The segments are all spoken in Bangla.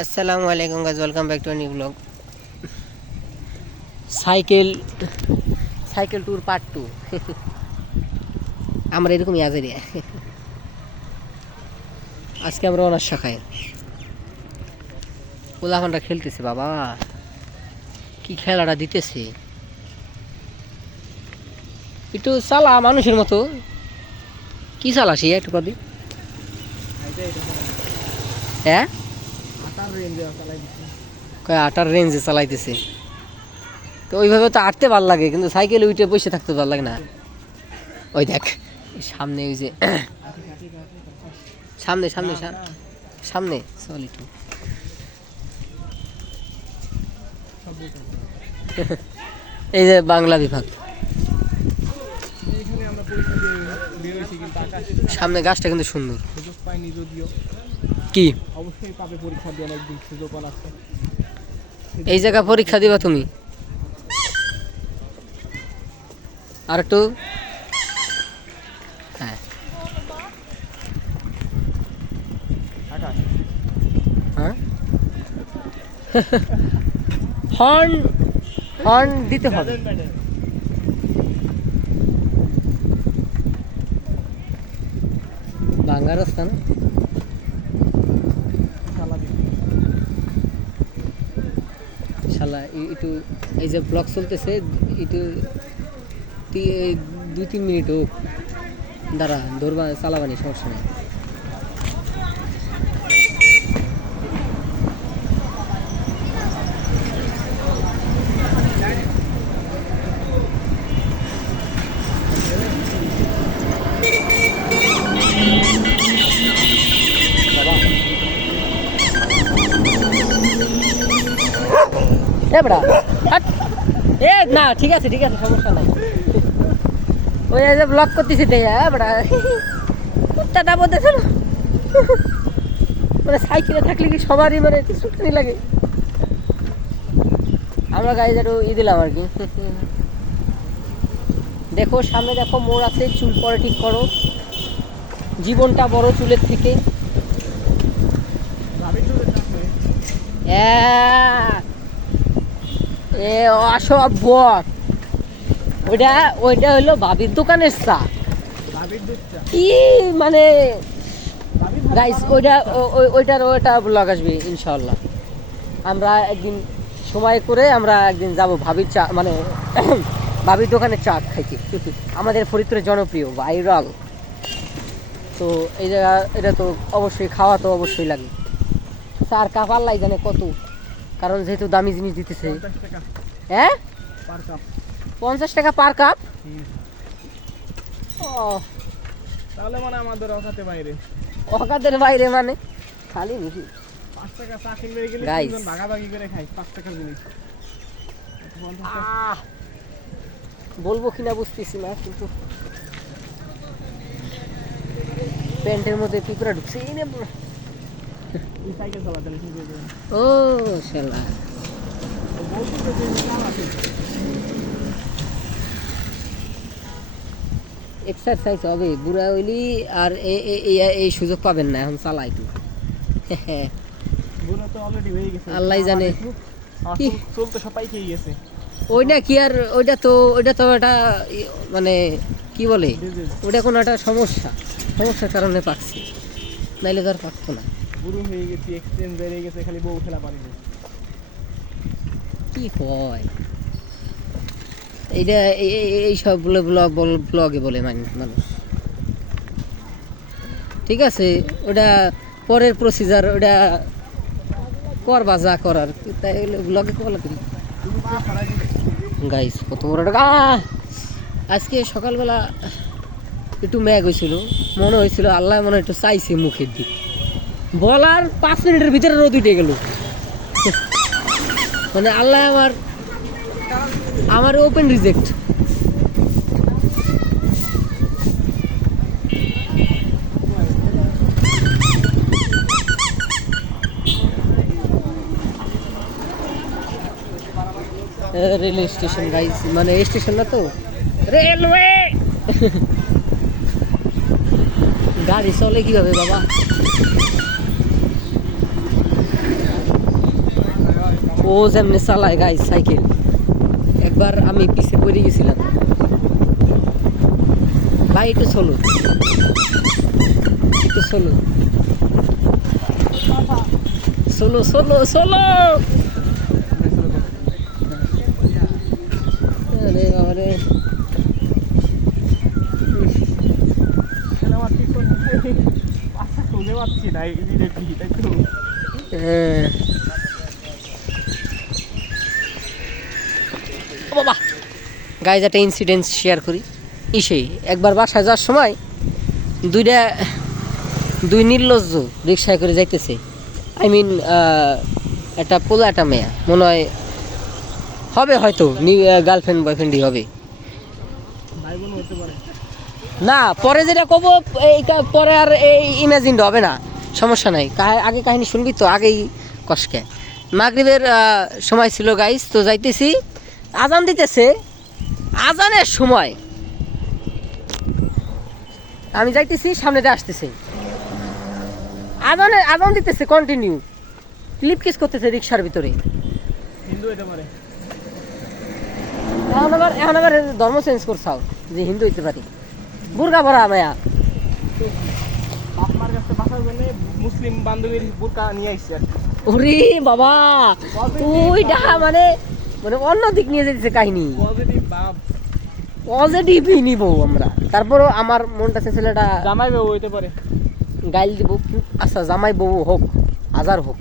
আসসালামু আলাইকুম guys, welcome back to new blog. Cycle cycle tour part 2। আমরা এরকমই আজের আজকে আমরা অনার শাখায় পোলাপানটা খেলতেছে। বাবা কি খেলাটা দিতেছে, একটু চালা মানুষের মতো। কি চালাসি একটু কদি? হ্যাঁ, 8 রেঞ্জে চালাইতেছে। তো ওইভাবে তো আটতে ভালো লাগে, কিন্তু সাইকেলে উঠে বসে থাকতে ভালো লাগে না। ওই দেখ সামনে, ওই যে সামনে সামনে সামনে চল একটু। এই যে বাংলা বিভাগ, সামনে গাছটা কিন্তু সুন্দর। কি অবশ্যই পাবে পরীক্ষা দিয়ে একদিন সুযোগ আছে। এই জায়গা পরীক্ষা দিবা তুমি? আর একটু, হ্যাঁ হ্যাঁ হর্ন হর্ন দিতে হবে। বাঙ্গা রাস্তা না, শালা একটু। এই যে ব্লগ চলতেছে, একটু 2-3 মিনিট হোক, দাঁড়া ধরবা চালাবানি, সমস্যা নেই। এ বড়া হাট। এ না, ঠিক আছে ঠিক আছে, সমস্যা নাই। ওই যে ব্লক করতেছি তাই। বড়া কুত্তাটা বলতেছে না, মানে সাইকেলে থাকলে কি সবারই মানে ছুটনি লাগে। আমরা গাড়ি একটু দিলাম আর কি। দেখো সামনে দেখো মোড় আছে, চুল পরে ঠিক করো। জীবনটা বড় চুলের থেকে। এ অসভ্য। ওইটা ওইটা হলো ভাবির দোকানের চা। কি মানে গাইস, ওইটা ব্লগ আসবে ইনশাআল্লাহ। আমরা একদিন সময় করে আমরা একদিন যাব ভাবির চা, মানে ভাবির দোকানের চা খাইতে। আমাদের ফরিদপুরের জনপ্রিয় ভাইরাল। তো এই জায়গা, এটা তো অবশ্যই খাওয়া তো অবশ্যই লাগে। চার কাপ আল্লাহ জানে কত, কারণ যেহেতু দামি জিনিস দিতেছে। হ্যাঁ 50 টাকা পার কাপ। ও তাহলে মানে আমাদের অকাতে বাইরে, অকাতের বাইরে মানে খালি নাকি 5 টাকা চা কিনলে গেলে Guys. তিনজন ভাগাভাগি করে খাই 5 টাকার জিনিস। বলবো কিনা বুঝতেছি না, কিন্তু প্যান্টের মধ্যে পিঁপড়া ঢুকছে। এই সাইকেল চালাতে ঠিক আছে। ও শালা, এক্সারসাইজ হবে বুড়া হইলি। আর এই সুযোগ পাবেন না, এখন চালাই তো। বুড়ো তো অলরেডি হয়ে গেছে, আল্লাহ জানে কি চলতে সবাই খেয়ে গেছে। ওইটা কি আর, ওইটা তো একটা মানে কি বলে, ওটা কোনো একটা সমস্যার কারণে পাচ্ছি, নাইলে তো আর পারতো না। বুড়ো হয়ে গেছি, এক্সচেঞ্জ বেড়ে গেছে, খালি বউ খেলা পারিনি। কি হয় এইটা, এই সব বলে ব্লগে বলে মানুষ। ঠিক আছে, ওটা পরের প্রসিজার, ওটা করবা যা করার, তাই ব্লগে বলা। গাইস কত বড় টাকা। আজকে সকালবেলা একটু ম্যাগ হয়েছিল, মনে হয়েছিল আল্লাহ মনে একটু চাইছে মুখের দিক, বলার 5 মিনিটের ভিতরে রোদ উঠে গেল। মানে আল্লাহ আমার open reject. Railway station guys, মানে স্টেশন না তো, রেলওয়ে। গাড়ি চলে কিভাবে বাবা? ও যেমনি চালায় গাইস সাইকেল, একবার আমি পিছে পড়ে গেছিলাম। ভাই একটু চলো, একটু চলো, চলো চলো চলো। আরে আরে আমার ঠিক করে পাশা খুঁজে পাচ্ছি না ইমিডিয়েটলি, তাই তো? হ্যাঁ। ও বাবা, গাইজ একটা ইনসিডেন্ট শেয়ার করি। একবার বাসায় যাওয়ার সময় দুই নির্লজ্জ রিক্সায় করে যাইতেছে। আই মিন একটা পোলা একটা মেয়া, মনে হয় হবে হয়তো গার্লফ্রেন্ড বয়ফ্রেন্ডই হবে। ভাই বোন হতে পারে। না পরে যেটা কব পরে আর এই ইমাজিনড হবে না, সমস্যা নাই। আগে কাহিনী শুনবি তো, আগেই কষ্টকে। মাগরিবের সময় ছিল গাইস, তো যাইতেছি, আজান দিতেছে, আজানের সময় আমি যাইতেছি, সামনে দিয়ে আসতেছে, আজান দিতেছে কন্টিনিউ, ক্লিপ কিস করতেছে রিক্সার ভিতরে। হিন্দু হতে পারে। এখন আবার ধর্ম চেঞ্জ করছাও যে হিন্দু হইতে পারি, বুর্কা পরা মায়া। বাপ মার কাছে বাঁচার জন্য মুসলিম বান্ধবীর বোরকা নিয়ে আসছে আর কি। ওরে বাবা, তুইটা মানে মানে অন্য দিক নিয়ে যেতেছে কাহিনী। পজিটিভ বাপ। পজিটিভই নিব আমরা। তারপরও আমার মনটা ছেলেটা জামাই বউ হইতে পারে। গাইল দিব। আচ্ছা জামাই বউ হোক, হাজার হোক,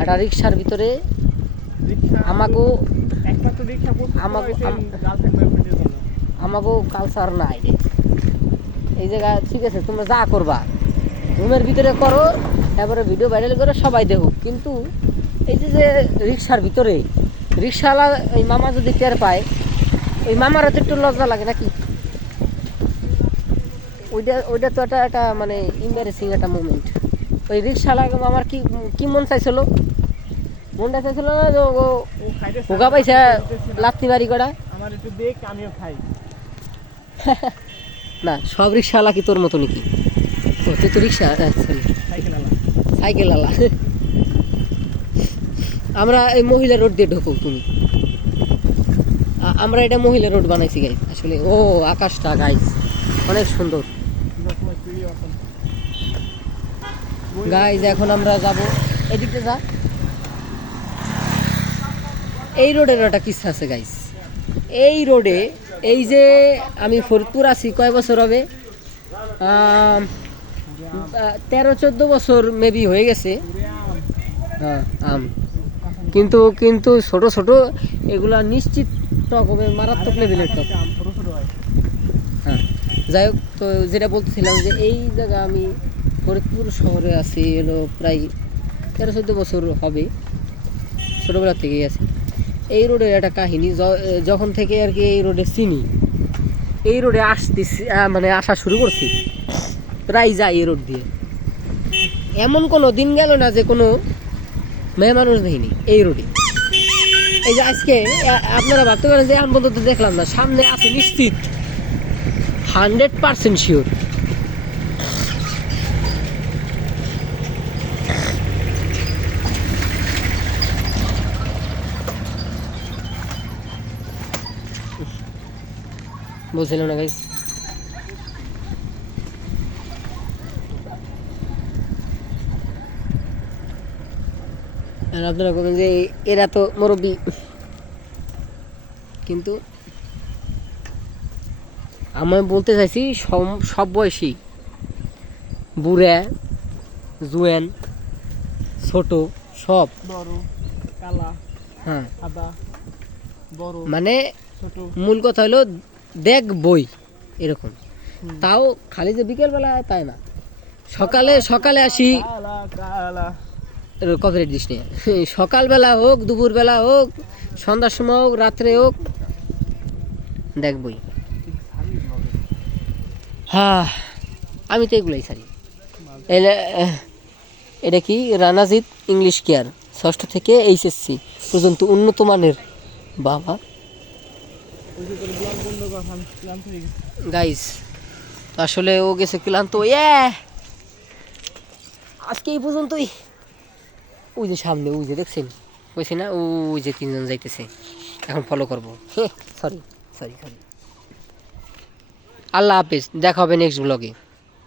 একটা রিক্সার ভিতরে আমাকেও একমাত্র রিক্সা আমাকেও গার্লফ্রেন্ড বয়ফ্রেন্ডের জন্য। আমাকেও কালচার নাই রে এই জায়গা। ঠিক আছে তোমরা যা করবা রুমের ভিতরে করো, তারপরে ভিডিও ভাইরাল করে সবাই দেখো, কিন্তু এই যে রিক্সার ভিতরে রিক্সাওয়ালা ওই মামা যদি টের পায়, ওই মামারও তো একটু লজ্জা লাগে নাকি? ওইটা তো একটা মানে ইম্বারেসিং একটা মুমেন্ট। ওই রিক্সাওয়ালা মামার কি মন চাইছিল? মনটা চাইছিল না যে ও ভোগা পাইছে লাত্তি বাড়ি করা। আমার একটু দেখ, আমিও খাই। না সব রিক্সাওয়ালা কি তোর মতো নাকি? ও তুই তো রিক্সা, সরি সাইকেল আলা। সাইকেল আলা। আমরা এই মহিলা রোড দিয়ে ঢোকো তুমি, আমরা এটা মহিলা রোড বানাইছি গাইস আসলে। ও আকাশটা গাইস অনেক সুন্দর গাইস। এখন আমরা যাব এদিকে, যা এই রোডের একটা কিস্সা আছে গাইস। এই রোডে এই যে আমি ফরিদপুর আছি কয় বছর হবে, 13-14 বছর মেবি হয়ে গেছে। হ্যাঁ আম, কিন্তু ছোট ছোট এগুলা নিশ্চিত টক হবে, মারাত্মক লেভেলের টক। হ্যাঁ যাই হোক, তো যেটা বলতেছিলাম যে এই জায়গা আমি ফরিদপুর শহরে আছি হলো প্রায় 13-14 বছর হবে, ছোটোবেলা থেকেই আছি। এই রোডের একটা কাহিনী, যখন থেকে আর কি এই রোডে চিনি, এই রোডে আসতেছি মানে আসা শুরু করছি, প্রায় যাই এই রোড দিয়ে। এমন কোনো দিন গেল না যে কোনো মেয়ে মানুষ দেখিনি এই রোডে। এই যে আজকে আপনারা ভাবতে পারেন যে আমি পর্যন্ত দেখলাম না, সামনে আছে নিশ্চিত 100% শিওর। বলছিলাম না গাইস, আর আপনারা বলেন যে এরা তো মুরব্বী, কিন্তু আমি বলতে চাইছি সব বয়সী, বুড়া জুয়েন ছোট সব, বড় কালা হ্যাঁ সাদা বড় মানে ছোট। মূল কথা হলো দেখ বই এরকম। তাও খালি যে বিকেলবেলা তাই না, সকালে আসি, কালা কালা কপিরাইট দিস নিয়ে, সকালবেলা হোক দুপুরবেলা হোক সন্ধ্যার সময় হোক রাত্রে হোক দেখ বই। হ্যাঁ আমি তো এগুলাই ছাড়ি। এটা কি রানাজিৎ ইংলিশ কেয়ার, 6ষ্ঠ থেকে HSC পর্যন্ত উন্নত মানের। বাবা গাইস আসলে ও গেছে ক্লান্ত, আজকে এই পর্যন্তই। ওই যে সামনে ওই যে দেখছেন কইছি না ওই যে তিনজন যাইতেছে এখন ফলো করবো সরি সরি সরি আল্লাহ হাফিজ দেখা হবে নেক্সট ব্লগে